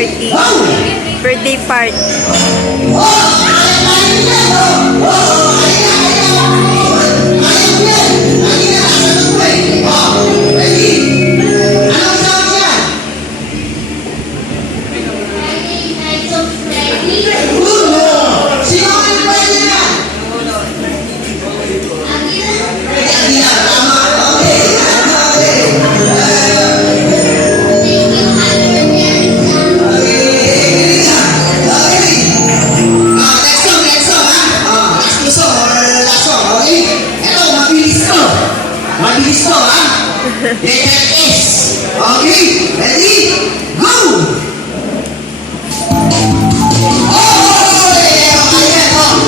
party. Birthday party. Mabilis to, ha? Letter S. Okay, ready? Go! Oh! Ayan, oh.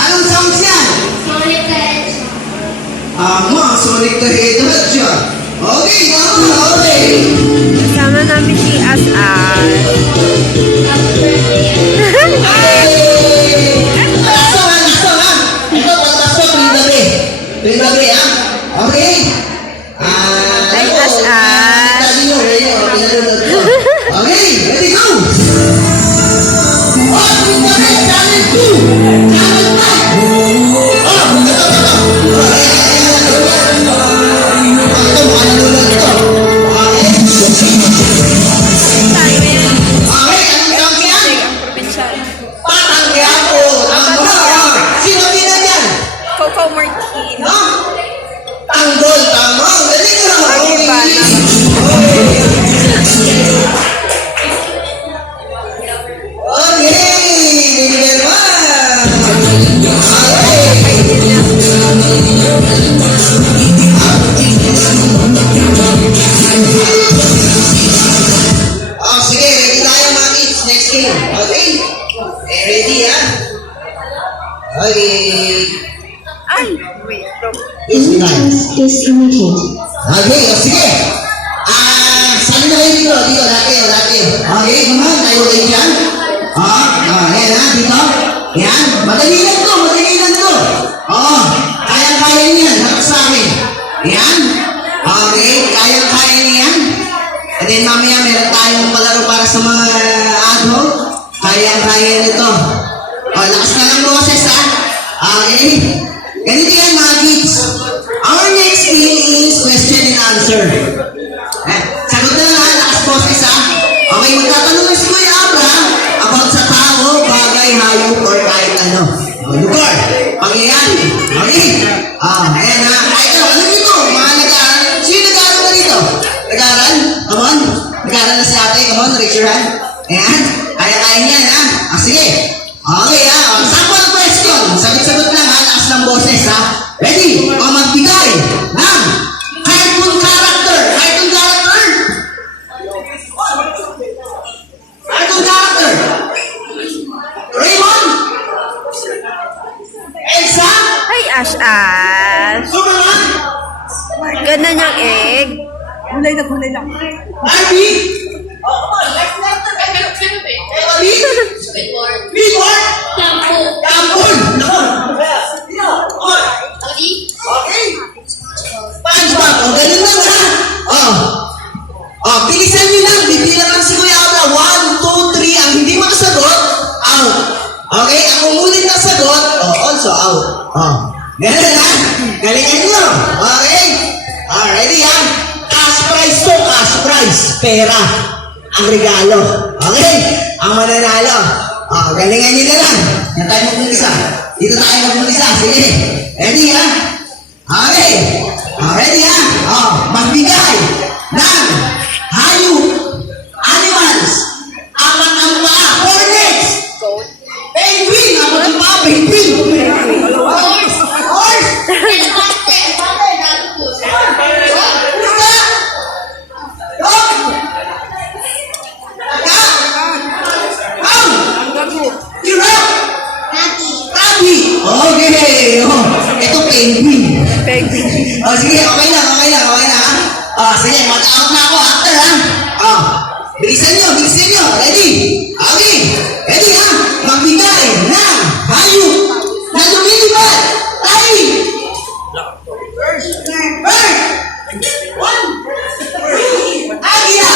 Anong sounds yan? Sonic the Hedgehog. Sonic the Hedgehog. Okay, okay. Kasama namin si As-As. Gabi, ha? Okay? Ay, As-As. Okay, ready, go! Channel 2! Channel 5! Patang Quiapo! Sino binan yan? Coco Martin. Tanggol, tama. Galing ka naman. Agibana. Okay. Bibigyan mo. Sige, ready tayo mga kids. Next game. Okay? Ready, ha? Okay. Ay, wait. Disconnected. Okay, sige. Sali na kayo dito. Dito, laki. Okay, naman. Tayo kayo dyan. Ayan ha, dito. Yan. Madali lang to. Kaya niyan. Harap sa akin. Yan. Okay, kaya niyan. And then mamaya meron tayong palaro para sa mga adult. Kaya nito. Lakas na lang boses, ha. Okay. Ganito yan mga kids. Our next game is question and answer. Sagot na lang, lakas boses, ha. Okay, magtatanong si Kuya Abra about sa tao, bagay, hayop, or kahit ano. Lugar, pangyayari. Okay? Ayan ha. Ikaw, ano dito? Mga nag-aaral. Sino nag-aaral na dito? Nag-aaral? Come on. Nag-aaral na si ate. Come on, raise your hand. Ayan. Kaya niyan, ha. Sige. Okay, ha. Sample question. Sagot-sagot lang, ha. Lakas ng boses, ha. Ready? Magbigay ng cartoon character. Cartoon character. Raymond? Elsa? Ay, As-As. Superman? Ganda niyang egg. Kulay lang. Barbie? Emily? Billboard? Tampon? Okay. SpongeBob. Ganun lang, ha? Bilisan nyo lang. Bibilang lang si Kuya Abra. 1, 2, 3. Ang hindi makasagot, out. Okay? Ang umulit na sagot, also out. Ganun, ha? Galingan nyo. Okay? Ready, ha? Cash prize to. Cash prize. Pera. Ang regalo. Okay? Ang mananalo. Galingan nyo na lang. Yan tayo mag-umisa. Dito tayo mag-umisa. Sige. Ready, ha? Okay. Ready, ha? Magbigay ng hayop, animals, apat ang paa, hornets, penguin, apat ang paa, penguin, horse, okay. Ito penguin. Sige, okay lang, ha? Sige, mag-out na ako after, ha? Bilisan nyo. Ready? Okay. Ready, ha? Magbigay ng hayop na lumilipad. Tayo. Bird. Agila.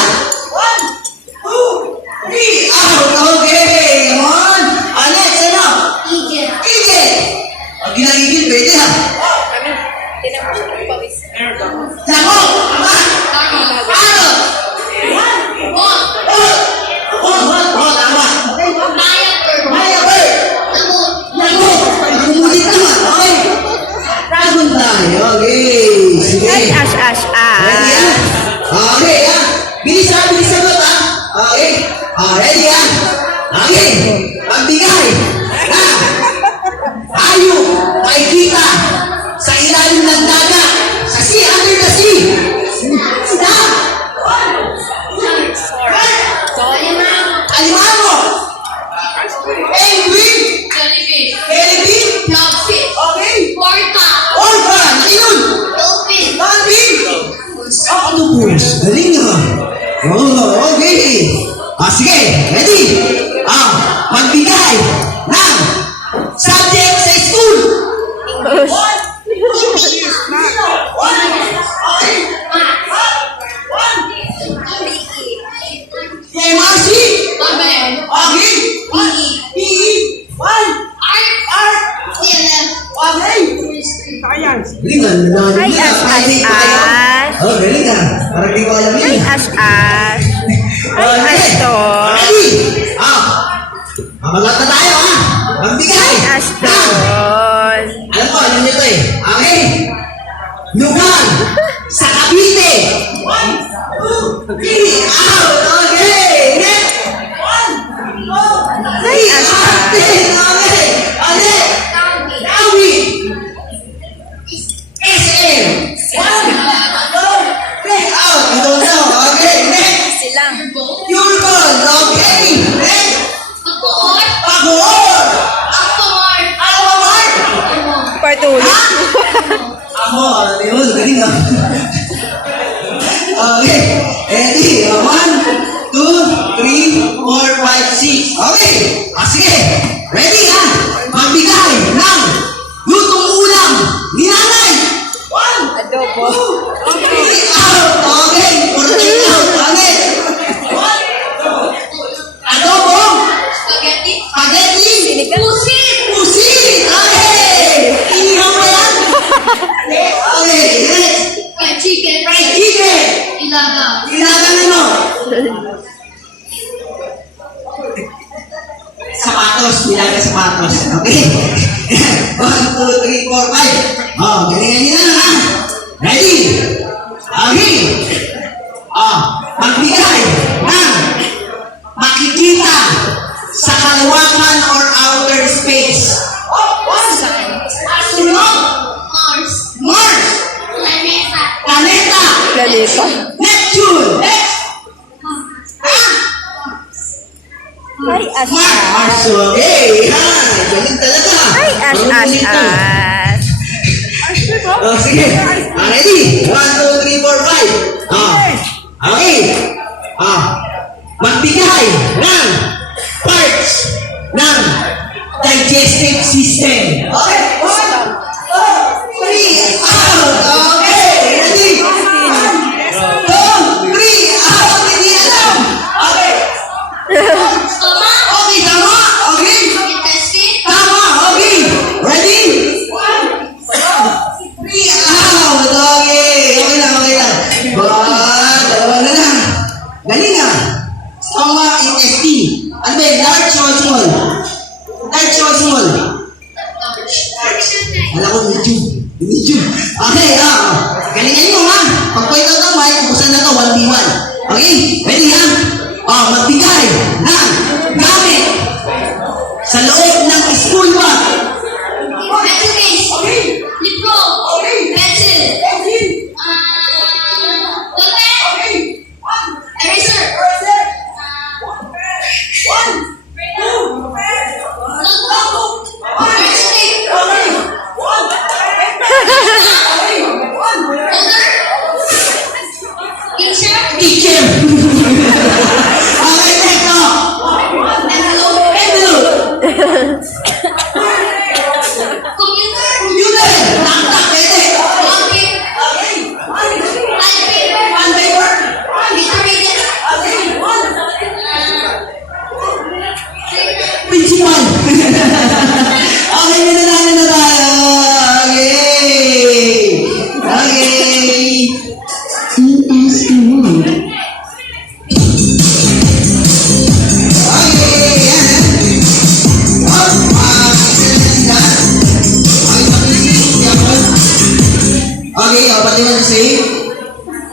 octopus. Galing ah. Oh, okay. Sige, ready? Magbigay ng subject sa school. MRC. Okay. PE. Galing ah. Ay, as. Oh, galing ah. Parang di ko alam Ay, yun. as. Ay, aston. Ready? Magat na tayo ha. Magbigay. Ay, aston. Alam nyo to eh. Okay. Lugar sa Cavite. 1, 2, 3, out. Okay. Next. 1, 2, 3, Ay, aston. Okay. Okay. Dawi. SM. 1, 2, 3, out. I don't know. Okay. Next. Silang. Yurgon. Okay. Next. Pagor. Almamar. Patuloy. Ako, yun, galing ah. Okay, ready? 1, 2, 3, 4, 5, 6. Okay, sige. Ready ha? Magbigay ng lutong ulam ni nanay. 1, Adobo. 2, 3, out. Okay, 14 out. Okay. Adobo. Spaghetti. Sinigang. Pusit. Okay. Inihaw mo yan? Okay, next. Fried chicken. Ilagang ano? Sapatos. Ilagang sapatos. Okay. 1, 2, 3, 4, 5. Galingan nyo na ha. Ready? Okay. Magbigay ng makikita sa kalawakan or outer space. Astronaut. Mars. Planeta. Planeta. Neptune. Next. Ay, as. Mars. Okay. Galing talaga. Ay, as. Sige. Ready? 1, 2, 3, 4, 5. Okay. Magbigay ng parts ng digestive system. Okay. 1, 2, 3, out. Okay. Ready? 1, 2, 3, out. Hindi alam. Okay. Okay, tama. Okay. Tama. Okay. Ready? 1, 2, 3, out. Okay. Okay lang. Dalawa na lang. Galing ah. Stomach intestine. Ano ba yun? Large or small? Large or small? Alam ko, medium. Okay, galingan nyo ha. Pag point out ang mic, kukusan na to, 1v1. Okay, ready ha? Magbigay ng gamit sa loob ng school bag. Teacher! Okay, next o. Envelope. Computer! Laptop, pwede. Wallpaper. Principal. Okay, nananalo na tayo. Okay. Okay, what do you want to say?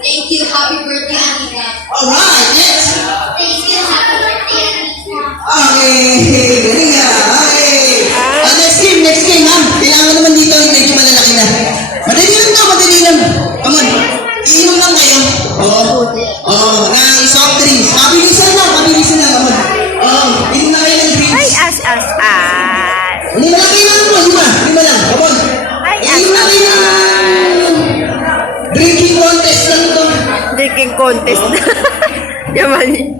Thank you, happy birthday, Anita. Alright, next. Thank you, happy birthday, Anita. Okay, galing nga. Okay. Next game ha. Kailangan naman dito yung medyo malalaki na. Madali lang na, madali lang. Come on. Iinom lang kayo. Oo. Ng soft drinks. Mabilisan lang. Come on. Inom na kayo ng drinks. Ay, as. Lima lang kailangan mo. Lima lang. Come on. Ay, Inom na kayo ng drinking contest lang ito. Drinking cooking contest. Yaman.